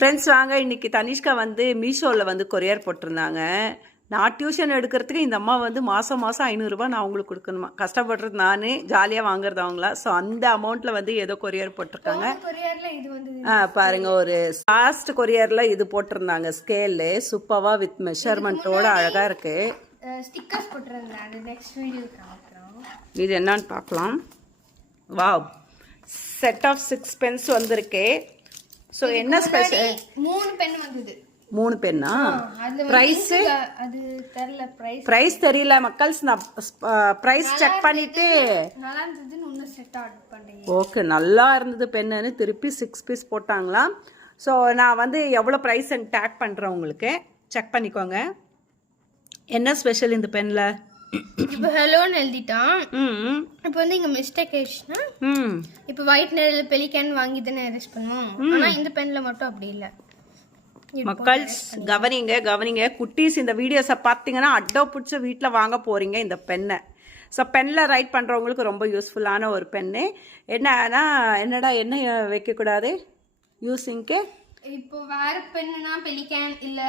Friends வாங்க, இன்றைக்கி தனிஷ்கா வந்து மீஷோவில் வந்து கொரியர் போட்டிருந்தாங்க. நான் டியூஷன் எடுக்கிறதுக்கு இந்த அம்மா வந்து மாதம் 500 நான் அவங்களுக்கு கொடுக்கணுமா. கஷ்டப்படுறது நான், ஜாலியாக வாங்குறது அவங்களா. ஸோ அந்த அமௌண்ட்டில் வந்து ஏதோ கொரியர் போட்டிருக்காங்க. பாருங்கள், ஒரு லாஸ்ட் கொரியரில் இது போட்டிருந்தாங்க. ஸ்கேலு சூப்பராக வித் மெஷர்மெண்ட்டோட அழகாக இருக்குது. ஸ்டிக்கர்ஸ் போட்டிருந்தாங்க. நெக்ஸ்ட் வீடியோ காமிக்கிறோம். இது என்னன்னு பார்க்கலாம். வாவ், செட் ஆஃப் 6 பென்ஸ் வந்திருக்கு. ஸோ என்ன ஸ்பெஷல்? 3 பென் வந்தது. 3 பென்னா? பிரைஸ் அது தெரியல. பிரைஸ் தெரியல மக்கள்ஸ். நான் பிரைஸ் செக் பண்ணிட்டு நல்லா இருந்ததுன்னு இன்னும் செட் ஆர்டர் பண்ணேன். ஓகே, நல்லா இருந்தது பென்னு. திருப்பி 6 பீஸ் போட்டாங்களாம். ஸோ நான் வந்து எவ்வளோ ப்ரைஸ் டேக் பண்ணுறேன் உங்களுக்கு, செக் பண்ணிக்கோங்க. என்ன ஸ்பெஷல் இந்த பென்னில்? இப்போ ஹலோன்னு எழுதிட்டான். இப்போ வந்து இங்க மிஸ்டேக் ஆயிடுச்சுன்னா இப்போ ஒயிட் நெல் பெலிகான் வாங்கி தானே எரேஸ் பண்ணுவோம். ஆனா இந்த பென்ல மட்டும் அப்படி இல்ல. மக்கள்ஸ் கவனிங்க குட்டீஸ், இந்த வீடியோஸை பார்த்தீங்கன்னா அட்டோ பிடிச்ச வீட்டில் வாங்க போறீங்க இந்த பென்னை. ஸோ பென்னில் ரைட் பண்ணுறவங்களுக்கு ரொம்ப யூஸ்ஃபுல்லான ஒரு பென்னு. என்னன்னா என்ன வைக்கக்கூடாது யூஸிங்க்கு? இப்போ வேற பென்னா பெலிகான் இல்ல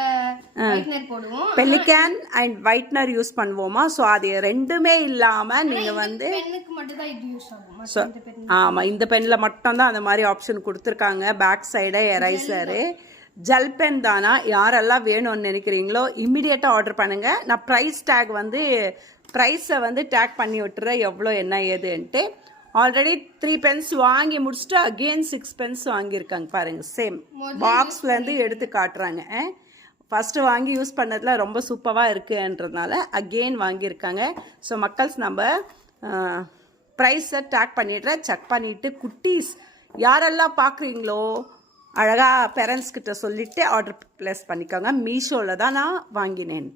ஒயிட்னர் போடுவோம். பெலிகான் அண்ட் ஒயிட்னர் யூஸ் பண்ணுவோமா. ஸோ அது ரெண்டுமே இல்லாம நீங்க வந்து பென்னுக்கு மட்டும் தான் இது யூஸ் ஆகும். ஆமா, இந்த பென்ல மட்டும் தான் அந்த மாதிரி ஆப்ஷன் கொடுத்துருக்காங்க. Back side eraser, gel pen தானா. யாரெல்லாம் வேணும்னு நினைக்கிறீங்களோ இம்மிடியேட்டா ஆர்டர் பண்ணுங்க. நான் ப்ரைஸ் டேக் வந்து ப்ரைஸை வந்து டேக் பண்ணி விட்டுறேன், எவ்வளோ என்ன ஏதுன்ட்டு. ஆல்ரெடி 3 பென்ஸ் வாங்கி முடிச்சுட்டு அகெயின் 6 பென்ஸ் வாங்கியிருக்காங்க. பாருங்க, சேம் பாக்ஸ்லேருந்து எடுத்து காட்டுறாங்க. ஃபஸ்ட்டு வாங்கி யூஸ் பண்ணதில் ரொம்ப சூப்பராக இருக்குன்றதுனால அகெயின் வாங்கியிருக்காங்க. ஸோ மக்கள்ஸ், நம்ம ப்ரைஸை டேக் பண்ணிடுறேன். செக் பண்ணிவிட்டு குட்டீஸ் யாரெல்லாம் பார்க்குறீங்களோ அழகாக பேரண்ட்ஸ் கிட்ட சொல்லிவிட்டு ஆர்டர் ப்ளேஸ் பண்ணிக்கோங்க. மீஷோவில் தான் நான் வாங்கினேன்.